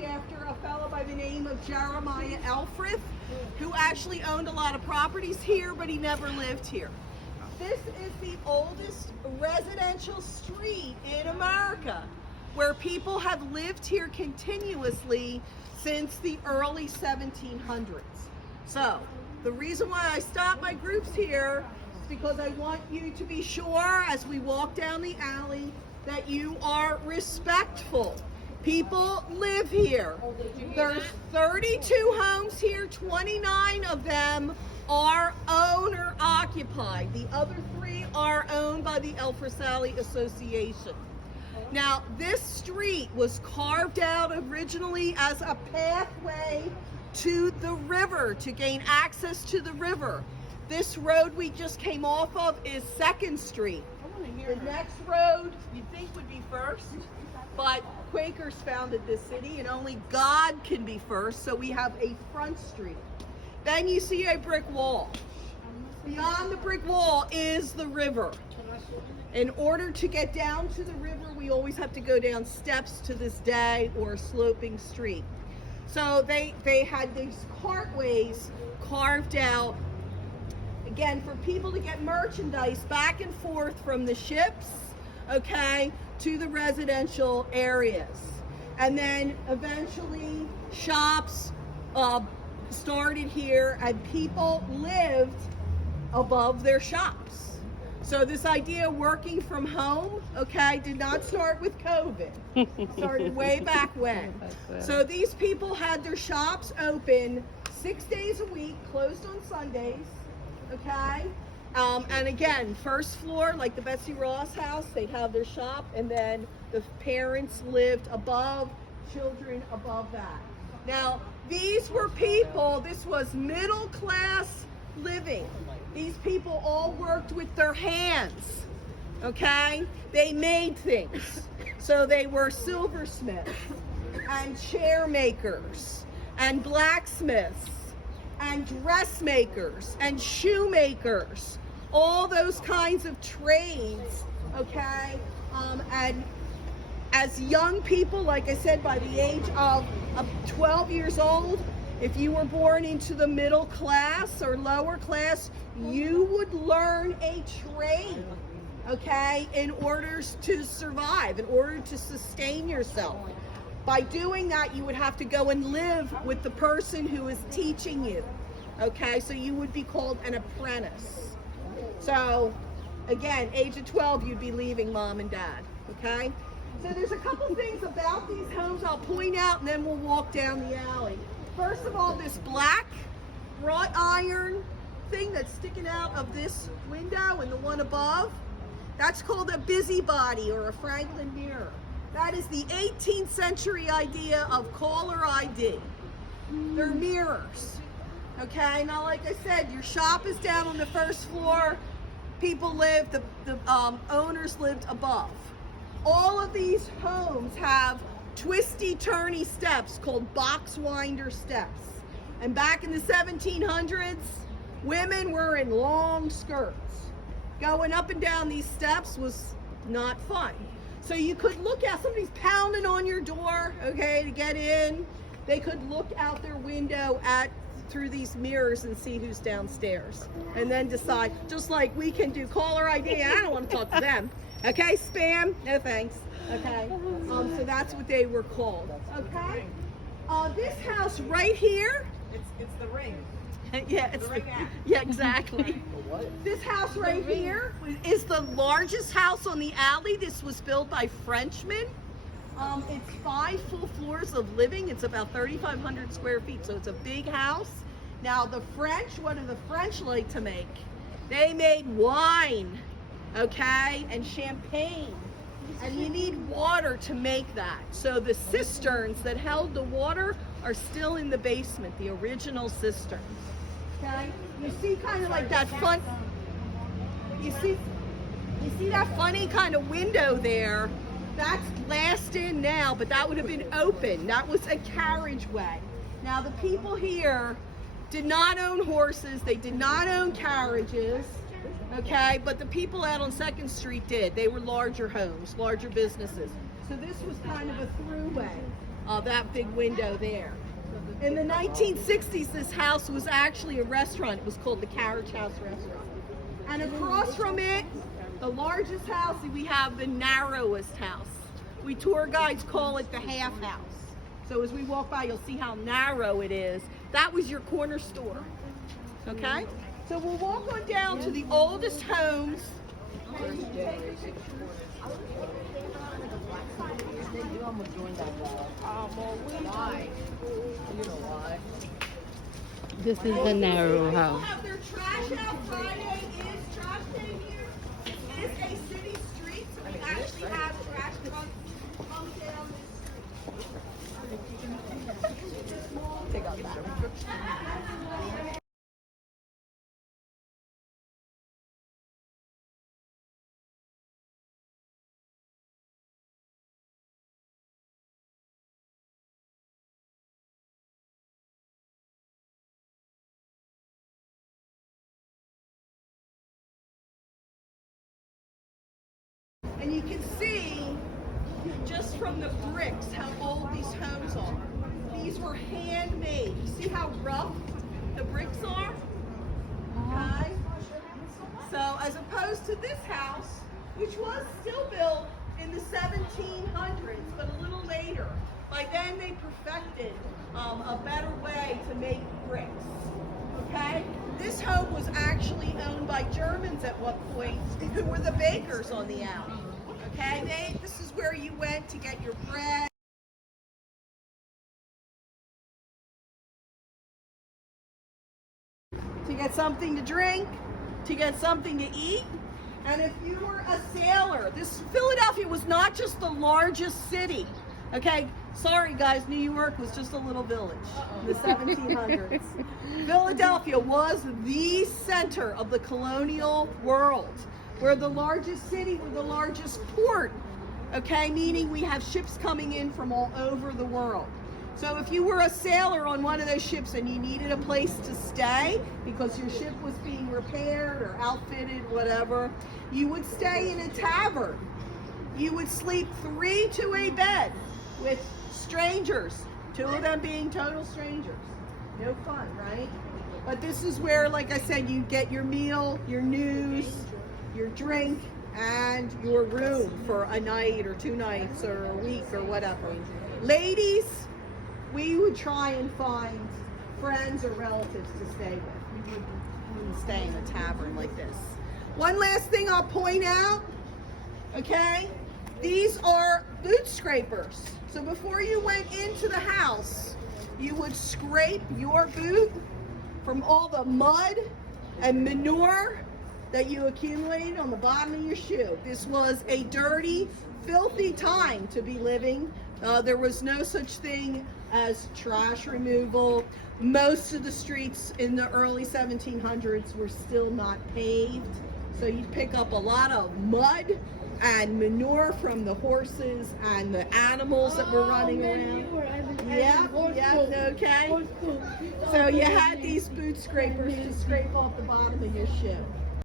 named after a fellow by the name of Jeremiah Elfrith, who actually owned a lot of properties here, but he never lived here. This is the oldest residential street in America, where people have lived here continuously since the early 1700s. So, the reason why I stop my groups here is because I want you to be sure as we walk down the alley that you are respectful. People live here. There's 32 homes here, 29 of them are owner occupied. The other 3 are owned by the Elfrith Valley Association. Now, this street was carved out originally as a pathway to the river, to gain access to the river. This road we just came off of is 2nd Street. The next road you think would be 1st, but Quakers founded this city and only God can be first, so we have a front street. Then you see a brick wall. Beyond the brick wall is the river. In order to get down to the river, we always have to go down steps to this day or a sloping street. So they had these cartways carved out, again, for people to get merchandise back and forth from the ships, okay, to the residential areas. And then eventually shops started here and people lived above their shops. So this idea of working from home, okay, did not start with COVID. It started way back when. So these people had their shops open 6 days a week, closed on Sundays, okay? And again, 1st floor, like the Betsy Ross house, they'd have their shop, and then the parents lived above, children above that. Now, these were people, this was middle class living. These people all worked with their hands, okay? They made things. So they were silversmiths and chair makers and blacksmiths and dressmakers and shoemakers, all those kinds of trades, okay? And as young people, like I said, by the age of 12 years old, if you were born into the middle class or lower class, you would learn a trade, okay, in order to survive, in order to sustain yourself. By doing that, you would have to go and live with the person who is teaching you, okay? So you would be called an apprentice. So, again, age of 12, you'd be leaving mom and dad, okay? So there's a couple things about these homes I'll point out, and then we'll walk down the alley. First of all, this black wrought iron thing that's sticking out of this window and the one above, that's called a busybody or a Franklin mirror. That is the 18th century idea of caller ID. They're mirrors. Okay, now like I said, your shop is down on the 1st floor. People lived, the owners lived above. All of these homes have twisty, turny steps called box winder steps. And back in the 1700s, women were in long skirts. Going up and down these steps was not fun. So you could look out, somebody's pounding on your door, okay, to get in. They could look out their window through these mirrors and see who's downstairs. And then decide, just like we can do caller ID, I don't want to talk to them. Okay, spam, no thanks. Okay, so that's what they were called. Okay, this house right here. It's the ring. Yeah, yeah, exactly. This house right here is the largest house on the alley. This was built by Frenchmen. It's 5 full floors of living. It's about 3,500 square feet, so it's a big house. Now the French, what do the French like to make? They made wine, okay, and champagne. And you need water to make that. So the cisterns that held the water are still in the basement, the original cisterns. Okay? You see kind of like that fun, you see that funny kind of window there? That's glassed in now, but that would have been open. That was a carriageway. Now the people here did not own horses, they did not own carriages. Okay, but the people out on 2nd Street did. They were larger homes, larger businesses. So this was kind of a throughway, that big window there. In the 1960s, this house was actually a restaurant. It was called the Carriage House Restaurant. And across from it, the largest house, we have the narrowest house. We tour guides call it the half house. So as we walk by, you'll see how narrow it is. That was your corner store, okay? So we'll walk on down to the oldest homes. This is the narrow house. Have their trash out. Friday is trash day here. It is a city street, so we actually have trash trucks come down this street. Take out that. And you can see just from the bricks how old these homes are. These were handmade. You see how rough the bricks are? Okay. So as opposed to this house, which was still built in the 1700s, but a little later. By then they perfected a better way to make bricks. Okay? This home was actually owned by Germans at one point, who were the bakers on the alley. Okay, this is where you went to get your bread. To get something to drink, to get something to eat. And if you were a sailor, Philadelphia was not just the largest city. Okay, sorry guys, New York was just a little village in the 1700s. Philadelphia was the center of the colonial world. We're the largest city, we're the largest port, okay? Meaning we have ships coming in from all over the world. So if you were a sailor on one of those ships and you needed a place to stay because your ship was being repaired or outfitted, whatever, you would stay in a tavern. You would sleep 3 to a bed with strangers, 2 of them being total strangers. No fun, right? But this is where, like I said, you get your meal, your news, your drink, and your room for a night or 2 nights or a week or whatever. Ladies, we would try and find friends or relatives to stay with. We wouldn't stay in a tavern like this. One last thing I'll point out, okay? These are boot scrapers. So before you went into the house, you would scrape your boot from all the mud and manure that you accumulated on the bottom of your shoe. This was a dirty, filthy time to be living. There was no such thing as trash removal. Most of the streets in the early 1700s were still not paved. So you'd pick up a lot of mud and manure from the horses and the animals that were running around. Yeah, okay. So you had these boot scrapers to scrape off the bottom of your shoe.